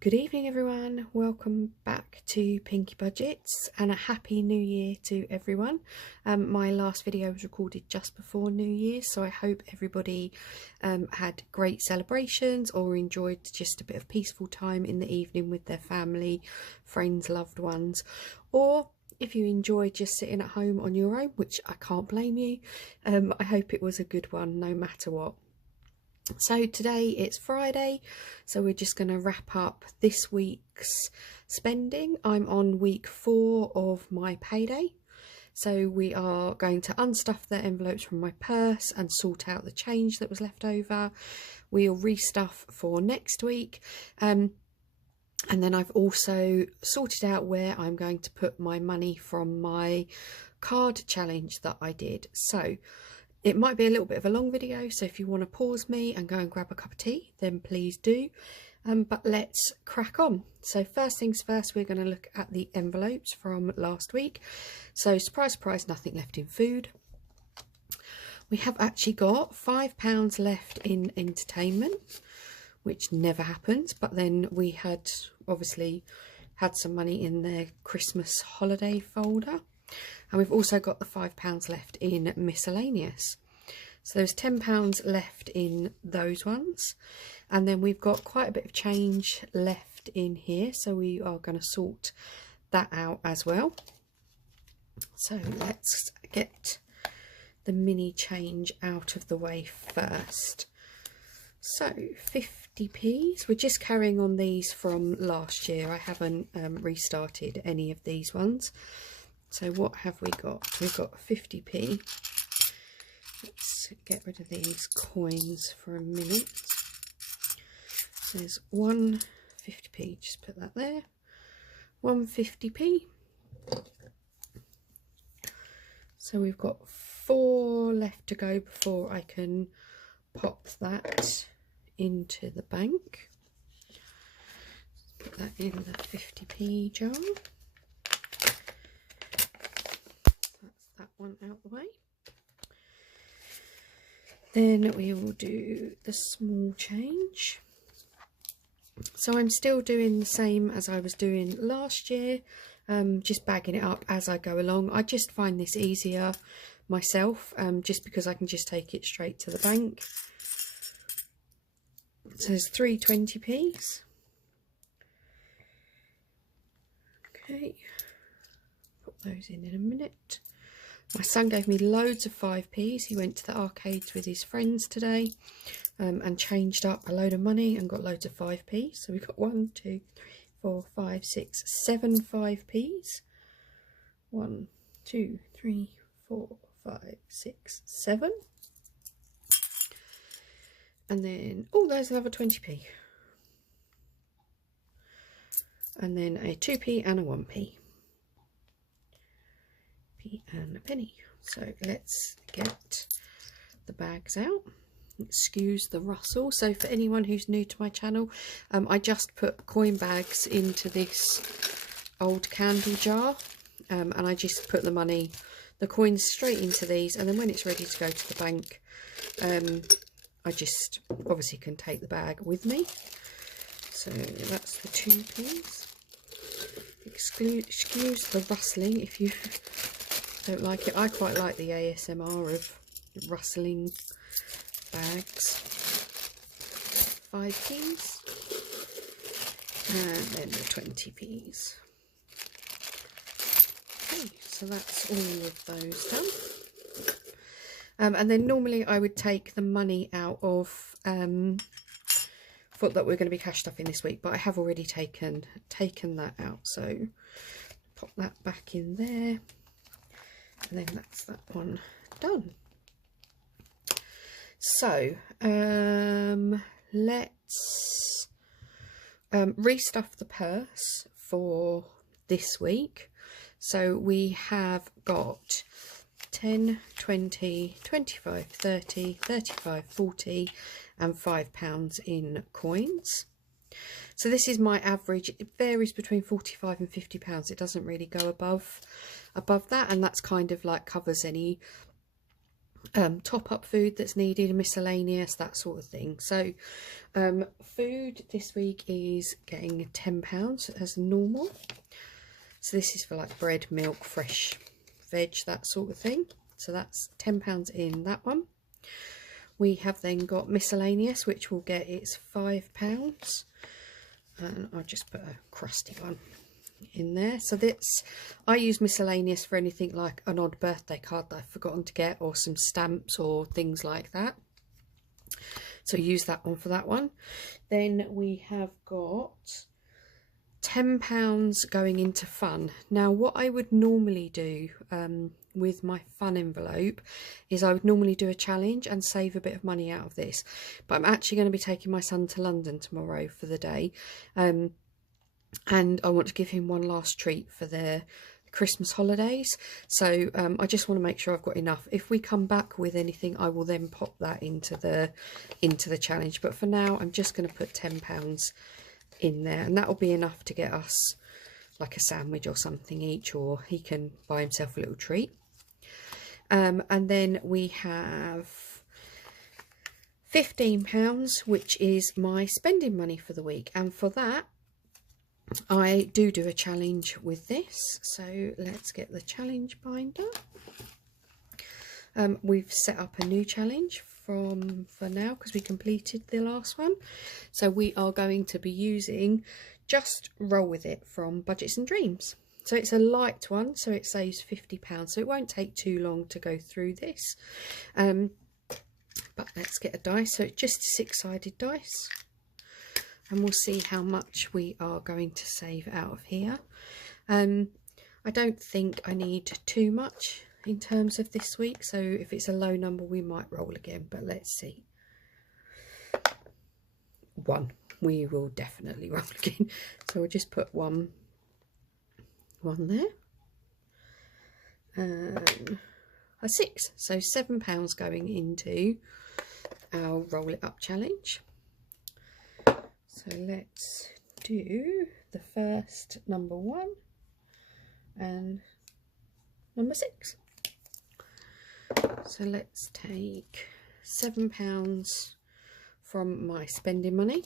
Good evening everyone, welcome back to Pinky Budgets and a happy new year to everyone. My last video was recorded just before New Year, so I hope everybody had great celebrations or enjoyed just a bit of peaceful time in the evening with their family, friends, loved ones, or if you enjoyed just sitting at home on your own, which I can't blame you. I hope it was a good one no matter what. So today it's Friday, so we're just going to wrap up this week's spending. I'm on week 4 of my payday, so we are going to unstuff the envelopes from my purse and sort out the change that was left over. We'll restuff for next week, and then I've also sorted out where I'm going to put my money from my card challenge that I did. So it might be a little bit of a long video, so if you want to pause me and go and grab a cup of tea, then please do. But let's crack on. So first things first, we're going to look at the envelopes from last week. So surprise, surprise, nothing left in food. We have actually got £5 left in entertainment, which never happens, but then we had obviously had some money in their Christmas holiday folder. And we've also got the £5 left in miscellaneous. So there's £10 left in those ones. And then we've got quite a bit of change left in here. So we are going to sort that out as well. So let's get the mini change out of the way first. So 50p's, we're just carrying on these from last year. I haven't restarted any of these ones. So what have we got? We've got 50p. Let's get rid of these coins for a minute. So there's one 50p, just put that there. One 50p. So we've got 4 left to go before I can pop that into the bank. Put that in the 50p jar. That one out the way. Then we will do the small change. So I'm still doing the same as I was doing last year, just bagging it up as I go along. I just find this easier myself, just because I can just take it straight to the bank. So there's 3 20p's. Okay, put those in a minute. My son gave me loads of 5p's. He went to the arcades with his friends today and changed up a load of money and got loads of 5p's. So we've got 1, 2, 3, 4, 5, 6, 7 5p's. 1, 2, 3, 4, 5, 6, 7. And then, oh, there's another 20p. And then a 2p and a 1p. And a penny. So let's get the bags out. Excuse the rustle. So for anyone who's new to my channel, I just put coin bags into this old candy jar, and I just put the coins straight into these, and then when it's ready to go to the bank, I just obviously can take the bag with me. So that's the 2p's. Excuse the rustling if you don't like it. I quite like the ASMR of rustling bags. 5p's and then the 20p's. Okay, so that's all of those done. And then normally I would take the money out of for that we're going to be cash stuffing this week, but I have already taken that out. So pop that back in there. And then that's that one done. So let's restuff the purse for this week. So we have got 10, 20, 25, 30, 35, 40 and £5 in coins. So this is my average. It varies between £45 and £50. It doesn't really go above that, and that's kind of like covers any top up food that's needed, miscellaneous, that sort of thing. So food this week is getting £10 as normal. So this is for like bread, milk, fresh veg, that sort of thing. So that's £10 in that one. We have then got miscellaneous, which will get its £5. And I'll just put a crusty one in there. So this, I use miscellaneous for anything like an odd birthday card that I've forgotten to get, or some stamps or things like that. So use that one for that one. Then we have got £10 going into fun. Now what I would normally do with my fun envelope is I would normally do a challenge and save a bit of money out of this, but I'm actually going to be taking my son to London tomorrow for the day, and I want to give him one last treat for the Christmas holidays. So I just want to make sure I've got enough. If we come back with anything, I will then pop that into the challenge, but for now I'm just going to put £10 in there, and that will be enough to get us like a sandwich or something each, or he can buy himself a little treat. And then we have £15, which is my spending money for the week, and for that I do a challenge with this. So let's get the challenge binder. We've set up a new challenge for now because we completed the last one. So we are going to be using Just Roll With It from Budgets and Dreams. So it's a light one, so it saves £50, so it won't take too long to go through this. But let's get a dice. So it's just a 6-sided dice, and we'll see how much we are going to save out of here. I don't think I need too much in terms of this week, so if it's a low number we might roll again, but let's see. 1. We will definitely roll again, so we'll just put one there. A 6, so £7 going into our roll it up challenge. So let's do the first number 1 and number 6. So let's take £7 from my spending money.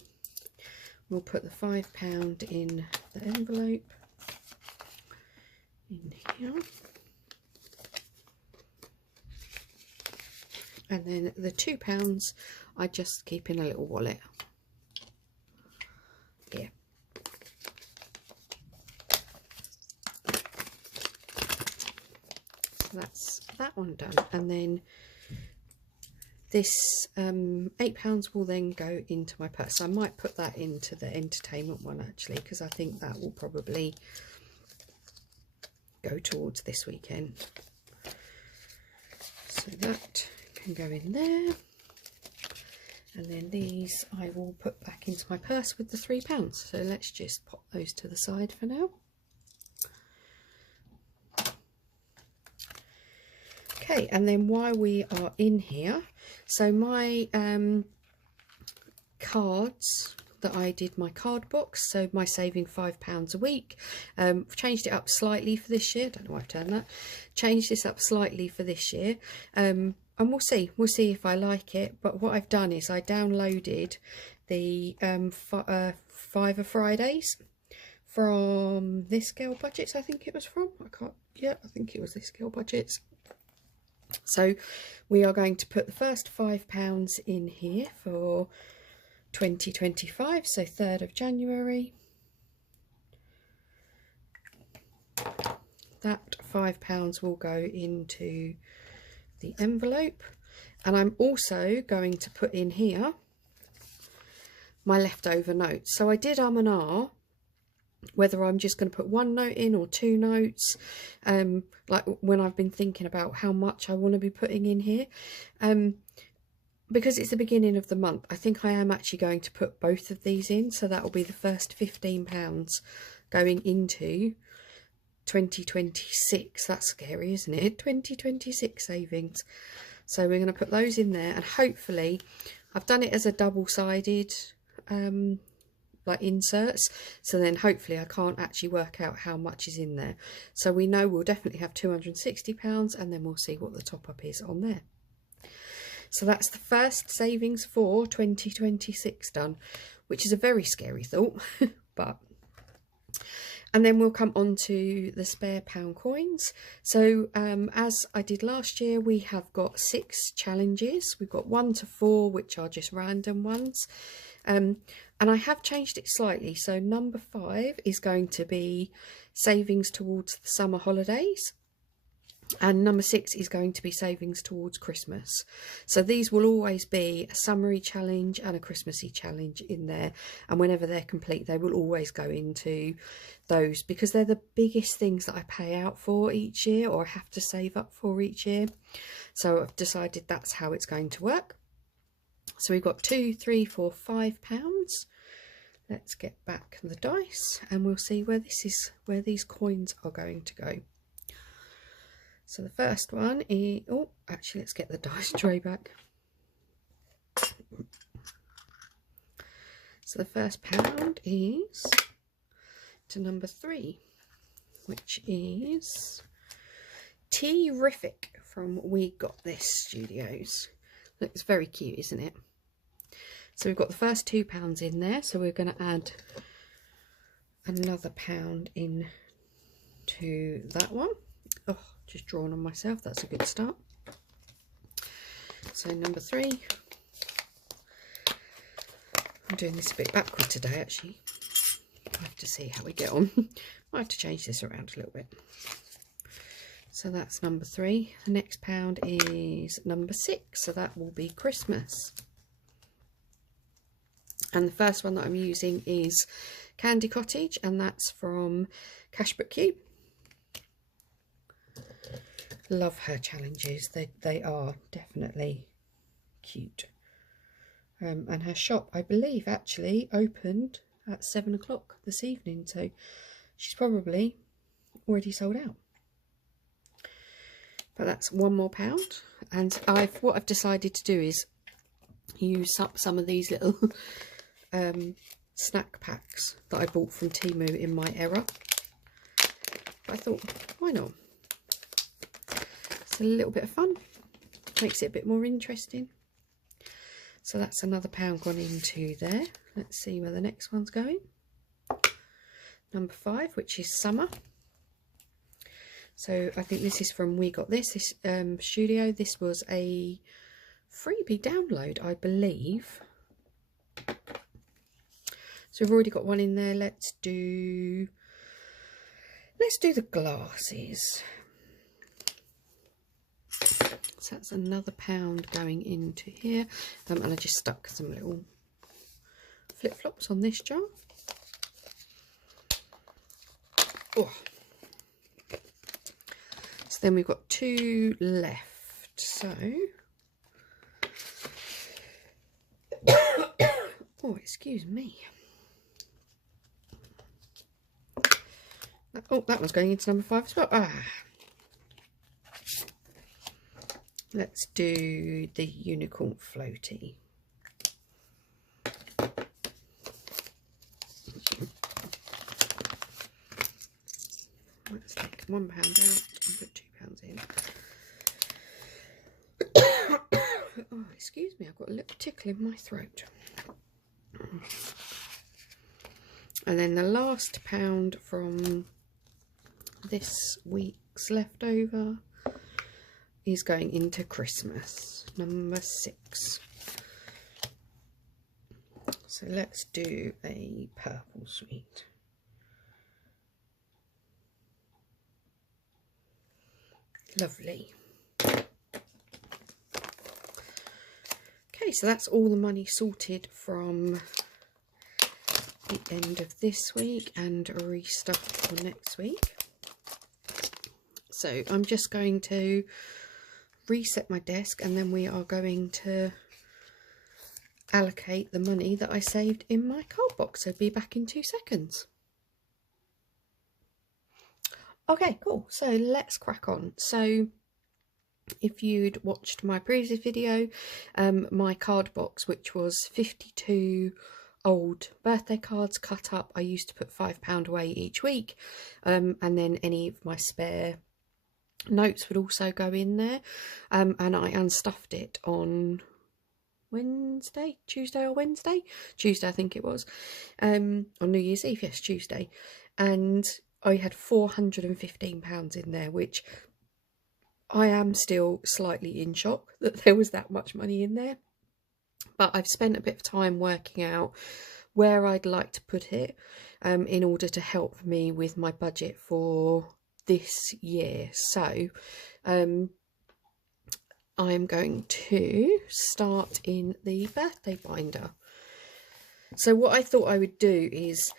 We'll put the £5 in the envelope in here, and then the £2 I just keep in a little wallet here. So that's that one done, and then this £8 will then go into my purse. So I might put that into the entertainment one actually, because I think that will probably go towards this weekend. So that can go in there, and then these I will put back into my purse with the £3. So let's just pop those to the side for now. Okay, and then while we are in here, so my cards that I did, my card box, so my saving £5 a week, I've changed it up slightly for this year. Don't know why I've done that. Changed this up slightly for this year, and we'll see if I like it. But what I've done is I downloaded the Fiver Fridays from This Girl Budgets, I think it was from. I think it was This Girl Budgets. So we are going to put the first £5 in here for 2025, so 3rd of January. That £5 will go into the envelope, and I'm also going to put in here my leftover notes. So I did and ah whether I'm just going to put 1 note in or 2 notes, like when I've been thinking about how much I want to be putting in here, because it's the beginning of the month. I think I am actually going to put both of these in, so that will be the first £15 going into 2026. That's scary, isn't it? 2026 savings. So we're going to put those in there, and hopefully I've done it as a double-sided like inserts, so then hopefully I can't actually work out how much is in there. So we know we'll definitely have £260, and then we'll see what the top up is on there. So that's the first savings for 2026 done, which is a very scary thought, but... And then we'll come on to the spare pound coins. So as I did last year, we have got 6 challenges. We've got 1 to 4, which are just random ones. And I have changed it slightly. So number 5 is going to be savings towards the summer holidays. And number 6 is going to be savings towards Christmas. So these will always be a summery challenge and a Christmassy challenge in there. And whenever they're complete, they will always go into those, because they're the biggest things that I pay out for each year, or I have to save up for each year. So I've decided that's how it's going to work. So we've got 2, 3, 4, 5 pounds. Let's get back the dice and we'll see where these coins are going to go. So the first one is, oh, actually, let's get the dice tray back. So the first pound is to number 3, which is Terrific from We Got This Studios. Looks very cute, isn't it? So we've got the first £2 in there, so we're going to add another £1 in to that one. Oh, just drawn on myself, that's a good start. So number 3, I'm doing this a bit backward today actually. I have to see how we get on. I have to change this around a little bit. So that's number 3. The next pound is number 6, so that will be Christmas. And the first one that I'm using is Candy Cottage, and that's from Cashbook Cube. Love her challenges. They are definitely cute. And her shop, I believe, actually opened at 7 o'clock this evening, so she's probably already sold out. But that's one more £1, and what I've decided to do is use up some of these little snack packs that I bought from Temu in my error. But I thought, why not? It's a little bit of fun, makes it a bit more interesting. So that's another £1 gone into there. Let's see where the next one's going. Number 5, which is Summer. So I think this is from We Got This studio. This was a freebie download, I believe. So we've already got one in there. Let's do the glasses. So that's another £1 going into here. And I just stuck some little flip-flops on this jar. Oh. So then we've got 2 left. So oh, excuse me. Oh, that one's going into number 5 as well. Ah. Let's do the unicorn floaty. Let's take £1 out and put £2 in. Oh, excuse me, I've got a little tickle in my throat. And then the last £1 from this week's leftover is going into Christmas, number 6. So let's do a purple sweet. Lovely. Okay, so that's all the money sorted from the end of this week and restuffed for next week. So I'm just going to reset my desk and then we are going to allocate the money that I saved in my card box. So be back in 2 seconds. Okay, cool. So let's crack on. So if you'd watched my previous video, my card box, which was 52 old birthday cards cut up, I used to put £5 away each week, and then any of my spare Notes would also go in there, and I unstuffed it on Tuesday I think it was, on New Year's Eve, yes, Tuesday, and I had £415 in there, which I am still slightly in shock that there was that much money in there. But I've spent a bit of time working out where I'd like to put it, in order to help me with my budget for this year. So I'm going to start in the birthday binder. So what I thought I would do is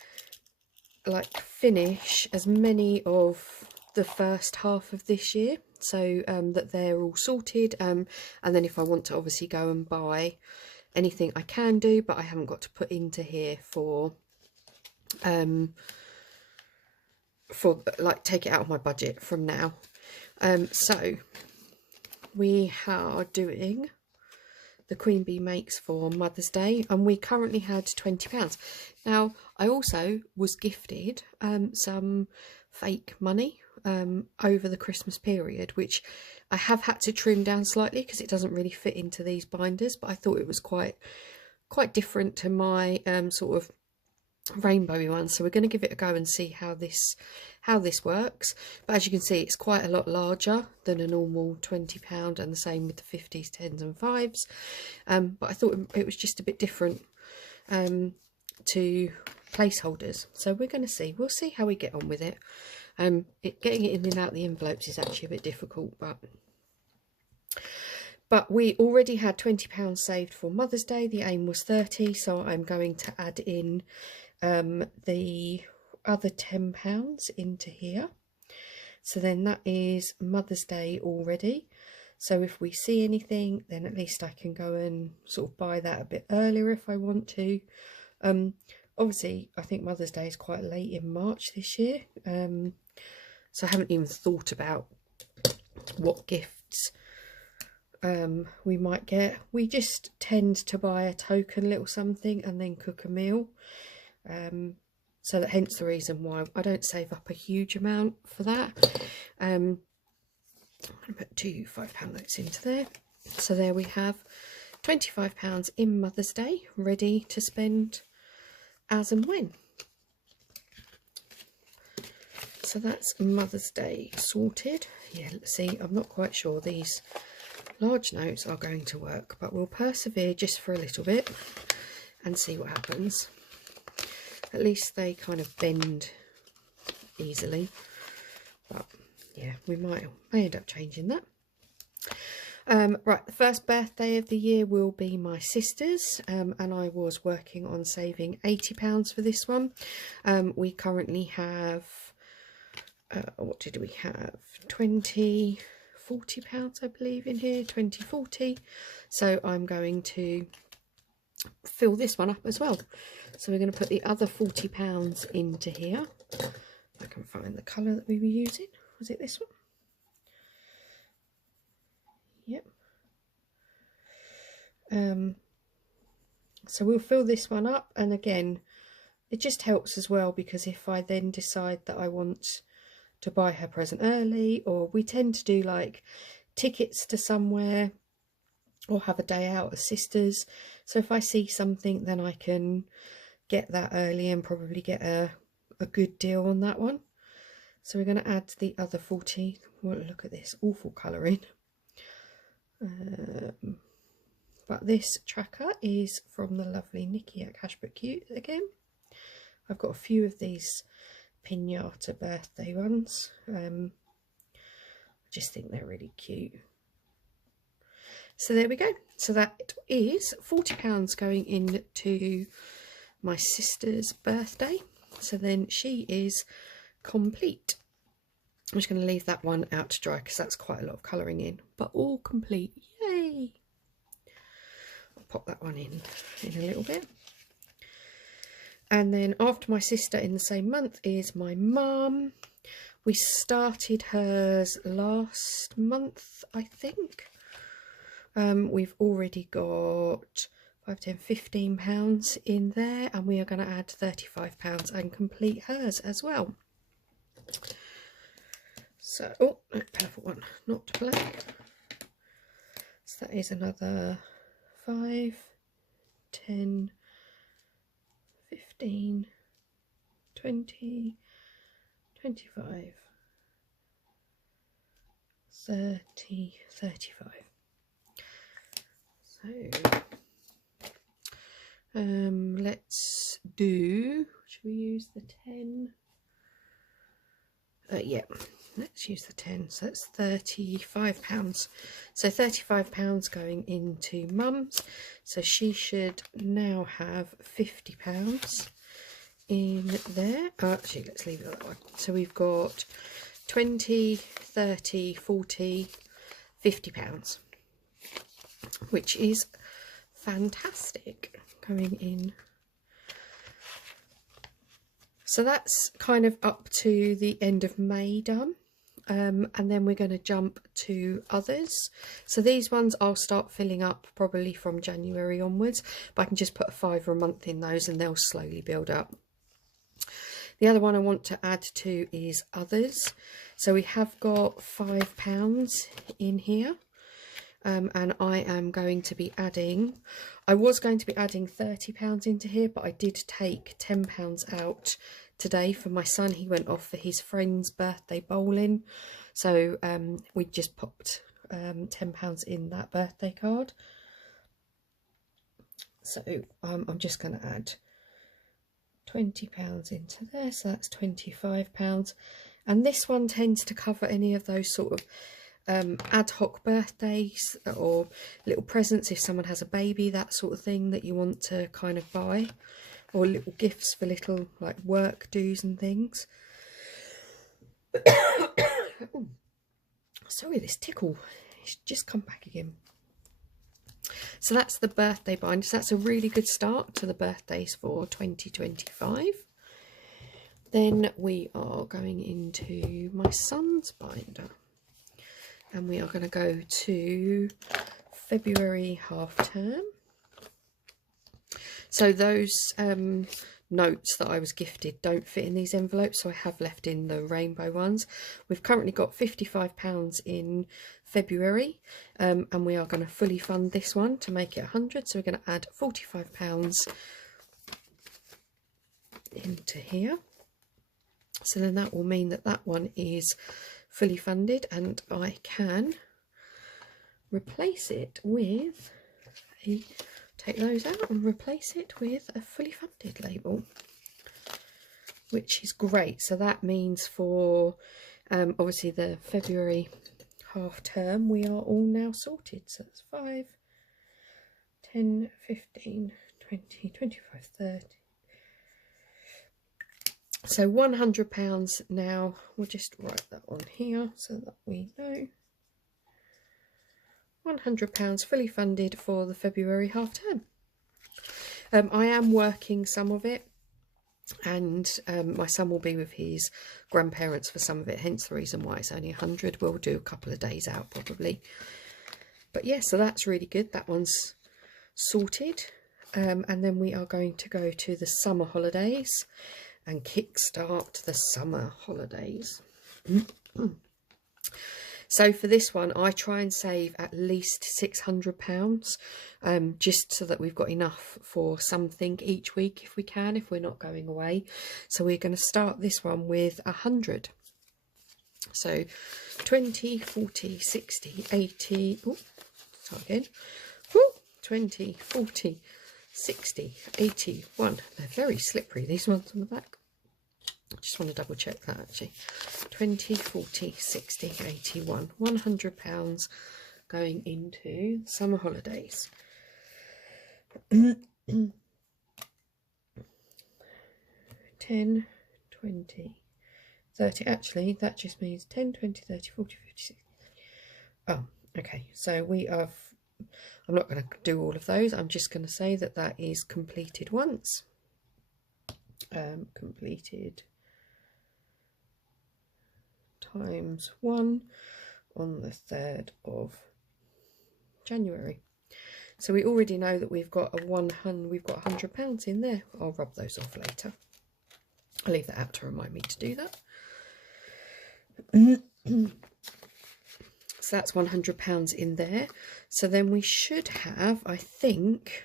like finish as many of the first half of this year, so that they're all sorted, and then if I want to obviously go and buy anything I can do, but I haven't got to put into here for like take it out of my budget from now. So we are doing the Queen Bee Makes for Mother's Day, and we currently had £20. Now, I also was gifted some fake money over the Christmas period, which I have had to trim down slightly because it doesn't really fit into these binders, but I thought it was quite different to my sort of rainbowy one. So we're going to give it a go and see how this works. But as you can see, it's quite a lot larger than a normal £20, and the same with the 50s, 10s and 5s, but I thought it was just a bit different to placeholders. So we're going to see, we'll see how we get on with it. Getting it in and out the envelopes is actually a bit difficult, but we already had £20 saved for Mother's Day. The aim was 30, so I'm going to add in the other £10 into here. So then that is Mother's Day already. So if we see anything, then at least I can go and sort of buy that a bit earlier if I want to. Obviously, I think Mother's Day is quite late in March this year, so I haven't even thought about what gifts we might get. We just tend to buy a token little something and then cook a meal, so that hence the reason why I don't save up a huge amount for that. I'm going to put two £5 notes into there. So there we have £25 in Mother's Day, ready to spend as and when. So that's Mother's Day sorted. Yeah, let's see, I'm not quite sure these large notes are going to work, but we'll persevere just for a little bit and see what happens. At least they kind of bend easily, but yeah, we may end up changing that. Right, the first birthday of the year will be my sister's, and I was working on saving £80 for this one. We currently have, what did we have, £40, I believe, in here, 40. So I'm going to fill this one up as well. So we're going to put the other £40 into here. I can find the colour that we were using. Was it this one? Yep. So we'll fill this one up, and again, it just helps as well, because if I then decide that I want to buy her present early, or we tend to do like tickets to somewhere or have a day out as sisters, so if I see something, then I can get that early and probably get a good deal on that one. So we're going to add the other 40. Well, look at this awful colouring. But this tracker is from the lovely Nikki at Cashbook Cute again. I've got a few of these pinata birthday ones. I just think they're really cute. So there we go. So that is £40 going into my sister's birthday. So then she is complete. I'm just going to leave that one out to dry because that's quite a lot of colouring in, but all complete. Yay! I'll pop that one in a little bit. And then after my sister in the same month is my mum. We started hers last month, I think. We've already got £5, £10, £15 in there, and we are going to add £35 and complete hers as well. So, oh, no, purple one, not black. So that is another 5, 10, 15, 20, 25, 30, 35. So let's do, should we use the 10? Yeah, let's use the 10. So that's £35. So £35 going into Mum's. So she should now have £50 in there. Oh, actually, let's leave it at that one. So we've got 20, 30, 40, £50, which is fantastic going in. So that's kind of up to the end of May done, and then we're going to jump to others. So these ones I'll start filling up probably from January onwards, but I can just put a £5 a month in those and they'll slowly build up. The other one I want to add to is others. So we have got £5 in here. And I am going to be adding, I was going to be adding £30 into here, but I did take £10 out today for my son. He went off for his friend's birthday bowling, so we just popped £10 in that birthday card. So I'm just going to add £20 into there, so that's £25. And this one tends to cover any of those sort of ad hoc birthdays or little presents if someone has a baby, that sort of thing that you want to kind of buy, or little gifts for little like work dues and things. Sorry, this tickle, it's just come back again. So that's the birthday binder. So that's a really good start to the birthdays for 2025. Then we are going into my son's binder. And we are going to go to February half term. So those notes that I was gifted don't fit in these envelopes, so I have left in the rainbow ones. We've currently got £55 in February, and we are going to fully fund this one to make it 100. So we're going to add £45 into here. So then that will mean that that one is fully funded, and I can replace it with take those out and replace it with a fully funded label, which is great. So that means for obviously the February half term we are all now sorted. So that's 5, 10, 15, 20, 25, 30. So £100 now. We'll just write that on here so that we know. £100 fully funded for the February half term. I am working some of it, and my son will be with his grandparents for some of it, hence the reason why it's only 100. We'll do a couple of days out probably. But yeah, so that's really good. That one's sorted. And then we are going to go to the summer holidays and kickstart the summer holidays. So for this one, I try and save at least £600, just so that we've got enough for something each week if we can, if we're not going away. So we're going to start this one with 100. So 20, 40, 60, 80, oh, start again. Woo, 20, 40, 60, 81. They're very slippery, these ones on the back. I just want to double check that actually. 20, 40, 60, 81. £100 going into summer holidays. 10, 20, 30. Actually, that just means 10, 20, 30, 40, 50, 60. Oh, okay. So we have, I'm not going to do all of those. I'm just going to say that that is completed once. Completed times 1 on the 3rd of January. So we already know that we've got £100 in there. I'll rub those off later. I'll leave that out to remind me to do that. So that's £100 in there. So then we should have, I think,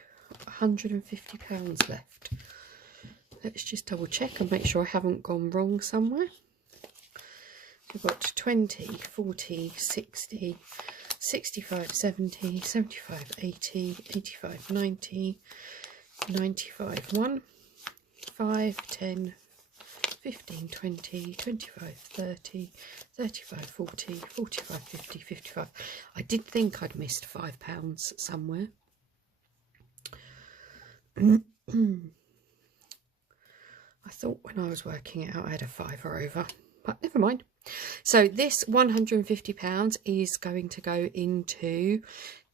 £150 left. Let's just double check and make sure I haven't gone wrong somewhere. We've got 20, 40, 60, 65, 70, 75, 80, 85, 90, 95, 1, 5, 10, 15, 20, 25, 30, 35, 40, 45, 50, 55. I did think I'd missed £5 somewhere. I thought when I was working it out I had a fiver over, but never mind. So this £150 is going to go into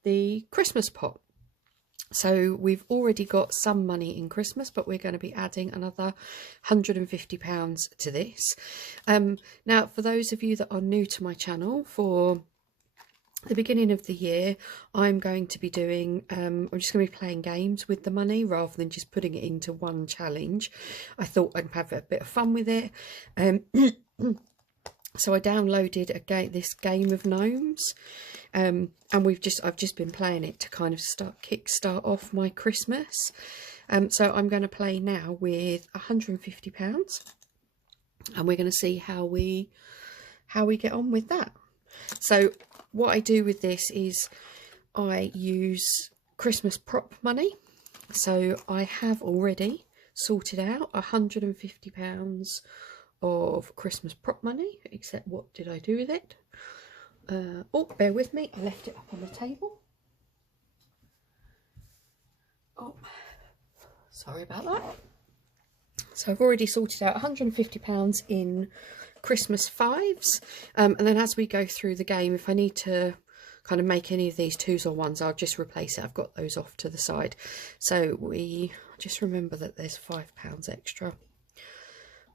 the Christmas pot. So we've already got some money in Christmas, but we're going to be adding another £150 to this. Now, for those of you that are new to my channel, for the beginning of the year, I'm going to be doing, I'm just going to be playing games with the money rather than just putting it into one challenge. I thought I'd have a bit of fun with it. So I downloaded this game of gnomes, and I've just been playing it to kind of kickstart off my Christmas. So I'm going to play now with £150, and we're going to see how we get on with that. So what I do with this is I use Christmas prop money. So I have already sorted out £150 of Christmas prop money, except what did I do with it? Oh, bear with me, I left it up on the table. Oh, sorry about that. So I've already sorted out £150 in Christmas fives, and then as we go through the game, if I need to kind of make any of these twos or ones, I'll just replace it. I've got those off to the side. So we just remember that there's £5 extra.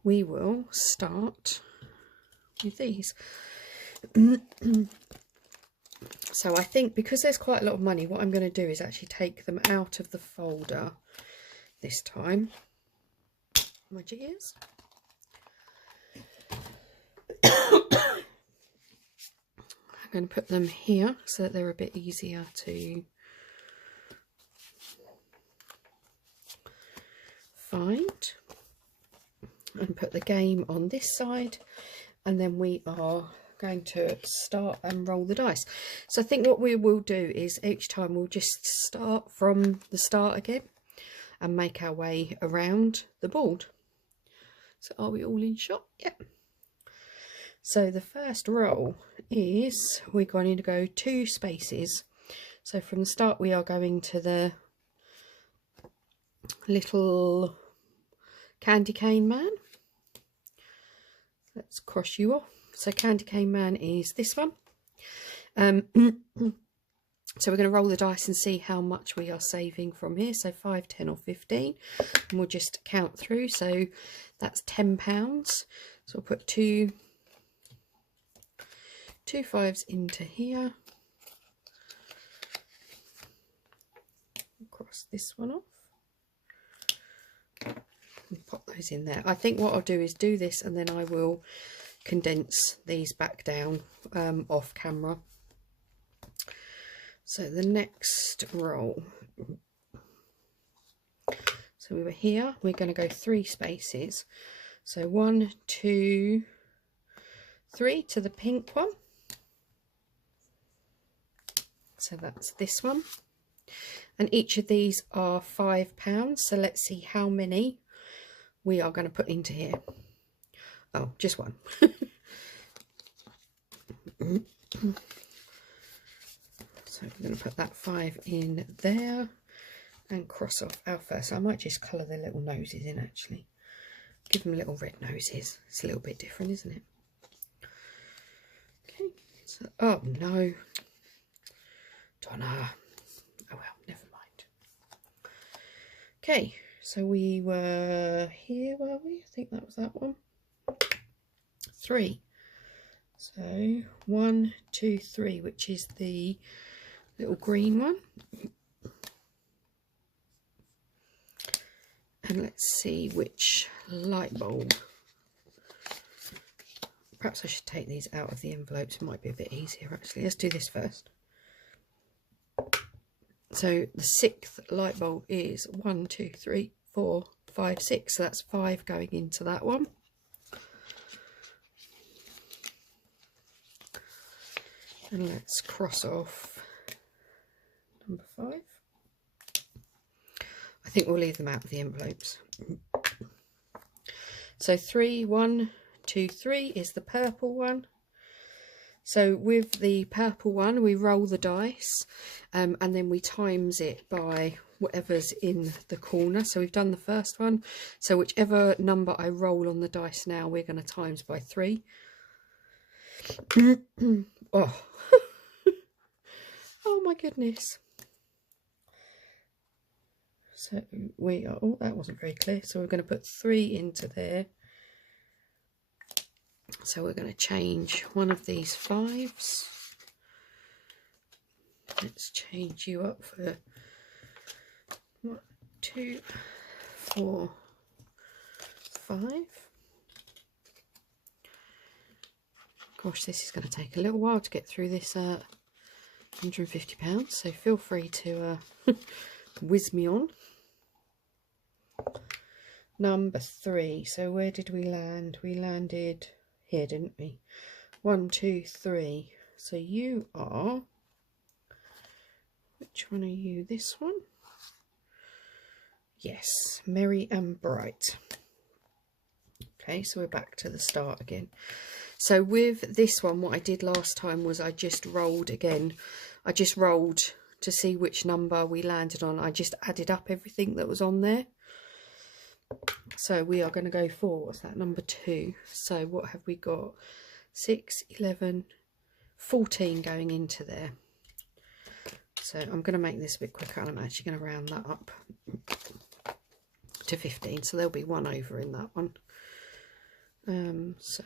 We will start with these. So I think because there's quite a lot of money, what I'm going to do is actually take them out of the folder this time. My ears. I'm going to put them here so that they're a bit easier to find, and put the game on this side, and then we are going to start and roll the dice. So I think what we will do is each time we'll just start from the start again and make our way around the board. So are we all in shot? Yep. So the first roll is we're going to go 2 spaces. So from the start we are going to the little candy cane man. Let's cross you off. So candy cane man is this one. So we're going to roll the dice and see how much we are saving from here. So 5, 10 or 15, and we'll just count through. So that's £10. So we'll put two 5s into here. Cross this one off. And pop those in there. I think what I'll do is do this, and then I will condense these back down off camera. So the next roll, so we were here, we're going to go 3 spaces. So 1, 2, 3 to the pink one. So that's this one. And each of these are £5. So let's see how many we are going to put into here. Oh, just one. So we're going to put that 5 in there and cross off our first. I might just colour the little noses in actually. Give them little red noses. It's a little bit different, isn't it? Okay. So, oh no. Donna. Oh well, never mind. Okay. So we were here, were we? I think that was that one. 3. So 1, 2, 3, which is the little green one. And let's see which light bulb. Perhaps I should take these out of the envelopes. It might be a bit easier actually. Let's do this first. So the 6th light bulb is 1, 2, 3, 4, 5, 6. So that's 5 going into that one. And let's cross off number 5. I think we'll leave them out of the envelopes. So 3, 1, 2, 3 is the purple one. So with the purple one, we roll the dice and then we times it by whatever's in the corner. So we've done the first one. So whichever number I roll on the dice now, we're going to times by 3. Oh. Oh my goodness. So we are, oh, that wasn't very clear. So we're going to put 3 into there. So we're going to change one of these 5s. Let's change you up for 1, 2, 4, 5. Gosh, this is going to take a little while to get through this £150, so feel free to whiz me on. Number 3, so where did we land? We landed here, didn't we? 1, 2, 3. So you are, which one are you? This one? Yes, Merry and Bright. Okay, so we're back to the start again. So with this one, what I did last time was I just rolled again. I just rolled to see which number we landed on. I just added up everything that was on there. So we are going to go for, what's that, number 2. So what have we got? 6, 11, 14 going into there. So I'm going to make this a bit quicker and I'm actually going to round that up to 15. So there'll be 1 over in that one. So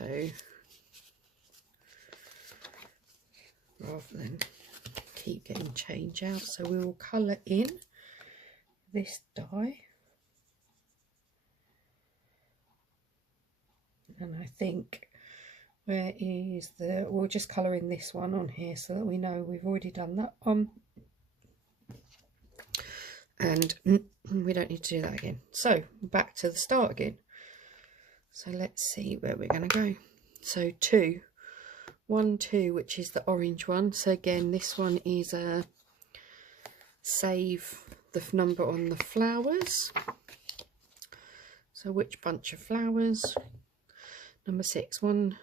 rather than keep getting change out, so we will colour in this die. And I think, where is the, we'll just colour in this one on here so that we know we've already done that one. And we don't need to do that again. So back to the start again. So let's see where we're going to go. So 2, 1, 2, which is the orange one. So again, this one is a save the number on the flowers. So which bunch of flowers? Number 6, 1,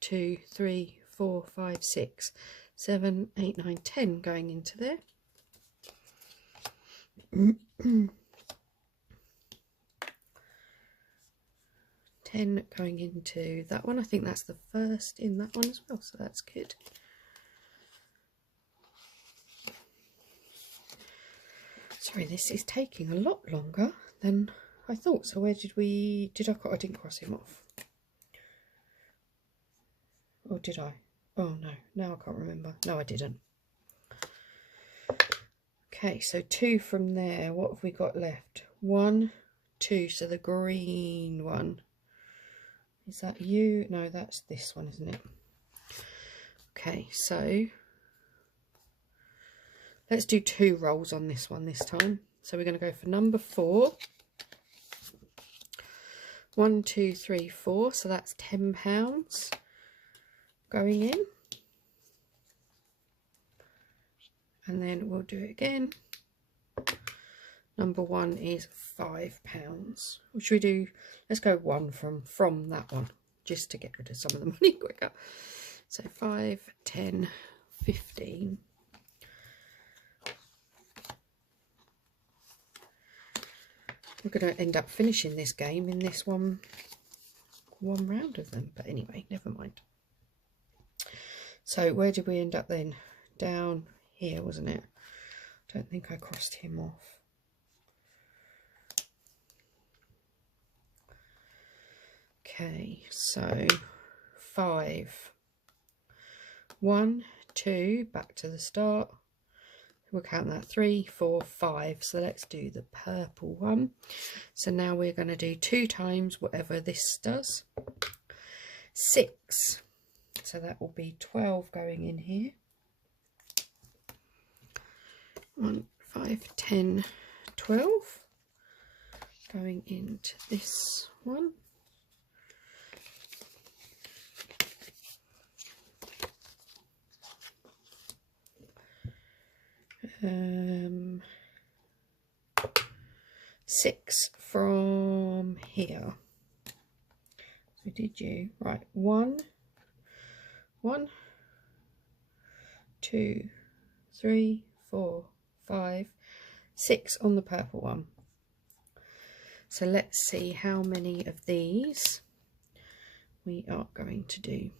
2, 3, 4, 5, 6, 7, 8, 9, 10 going into there. 10 going into that one. I think that's the first in that one as well, so that's good. Sorry, this is taking a lot longer than I thought. So where did we, I didn't cross him off. Or did I? Oh no, now I can't remember. No, I didn't. Okay, so 2 from there. What have we got left? 1, 2, so the green one. Is that you? No, that's this one, isn't it? Okay, so let's do 2 rolls on this one this time. So we're going to go for number 4. 1, 2, 3, 4. So that's £10 going in. And then we'll do it again. Number 1 is £5. What should we do? Let's go 1 from that one, just to get rid of some of the money quicker. So 5, 10, 15. We're going to end up finishing this game in this one round of them. But anyway, never mind. So where did we end up then? Down here, wasn't it? I don't think I crossed him off. Okay, so 5. 1, 2, back to the start. We'll count that 3, 4, 5. So let's do the purple one. So now we're going to do 2 times whatever this does. 6. So that will be 12 going in here. 1, 5, 10, 12 going into this one. Six from here. So did you right? 1, 2, 3, 4, 5, 6 on the purple one. So let's see how many of these we are going to do.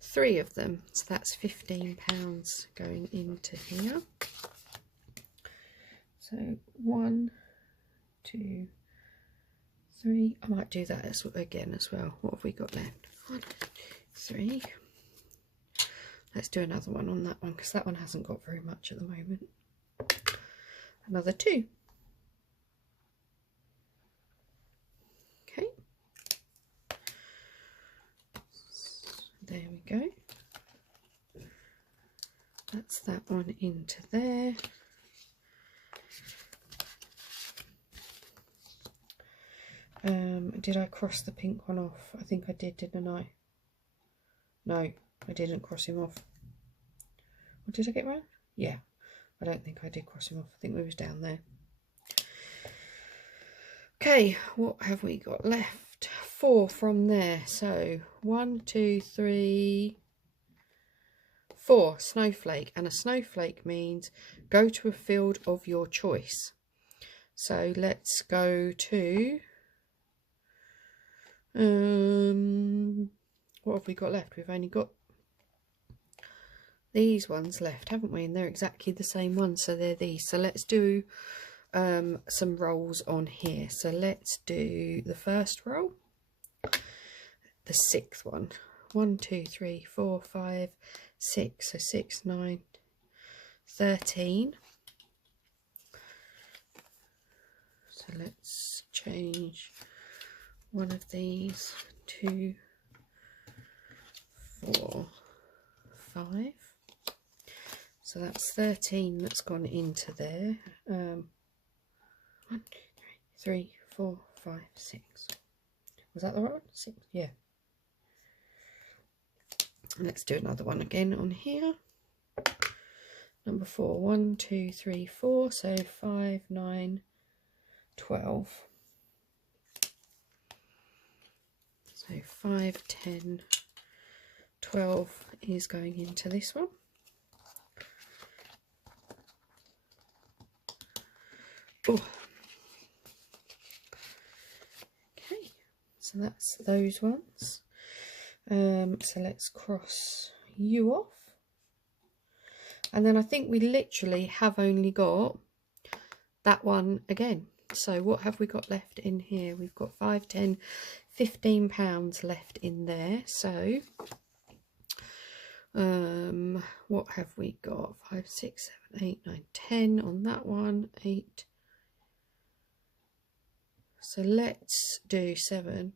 3 of them, so that's £15 going into here. So 1, 2, 3. I might do that again as well. What have we got left? 1, 2, 3. Let's do another one on that one because that one hasn't got very much at the moment. Another 2. Okay. There we go. That's that one into there. Did I cross the pink one off? I think I did, didn't I? No, I didn't cross him off. Or did I get round? Yeah, I don't think I did cross him off. I think we was down there. Okay, what have we got left? 4 from there. So 1, 2, 3, 4. Snowflake. And a snowflake means go to a field of your choice. So let's go to... what have we got left? We've only got these ones left, haven't we? And they're exactly the same ones, so they're these. So let's do some rolls on here. So let's do the first roll, the 6th one. 1, 2, 3, 4, 5, 6. So 6, 9, 13. So let's change one of these. 2, 4, 5. So that's 13 that's gone into there. 1, 2, 3, 4, 5, 6. Was that the right one? 6, yeah. Let's do another one again on here. Number 4. 1, 2, 3, 4. So 5, 9, 12. So 5, 10, 12 is going into this one. Oh. Okay, so that's those ones. So let's cross you off. And then I think we literally have only got that one again. So what have we got left in here? We've got 5, 10, £15 left in there. So what have we got? 5, 6, 7, 8, 9, 10 on that one. 8. So let's do 7.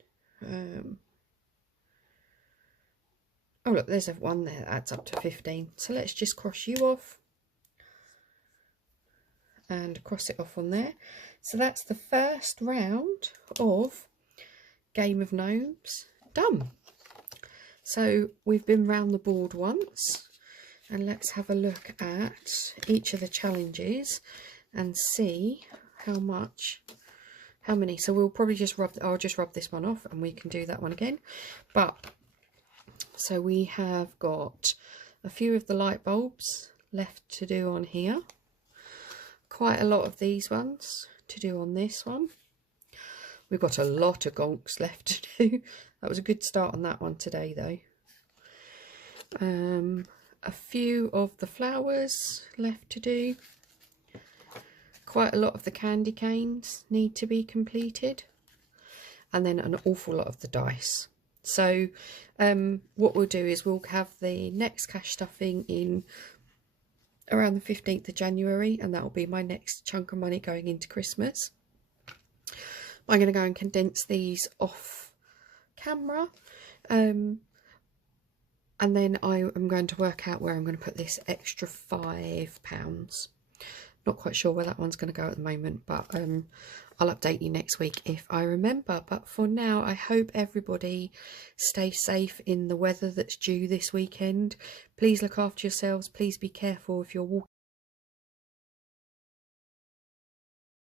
Oh look, there's a 1 there that adds up to 15. So let's just cross you off and cross it off on there. So that's the first round of Game of Gnomes done. So we've been round the board once, and let's have a look at each of the challenges and see how many. So we'll probably just I'll just rub this one off and we can do that one again. But so we have got a few of the light bulbs left to do on here. Quite a lot of these ones to do on this one. We've got a lot of gonks left to do. That was a good start on that one today though. A few of the flowers left to do. Quite a lot of the candy canes need to be completed. And then an awful lot of the dice. So what we'll do is we'll have the next cash stuffing in around the 15th of January, and that will be my next chunk of money going into Christmas. I'm going to go and condense these off camera. And then I am going to work out where I'm going to put this extra £5. Not quite sure where that one's going to go at the moment, but I'll update you next week if I remember. But for now, I hope everybody stays safe in the weather that's due this weekend. Please look after yourselves. Please be careful if you're walking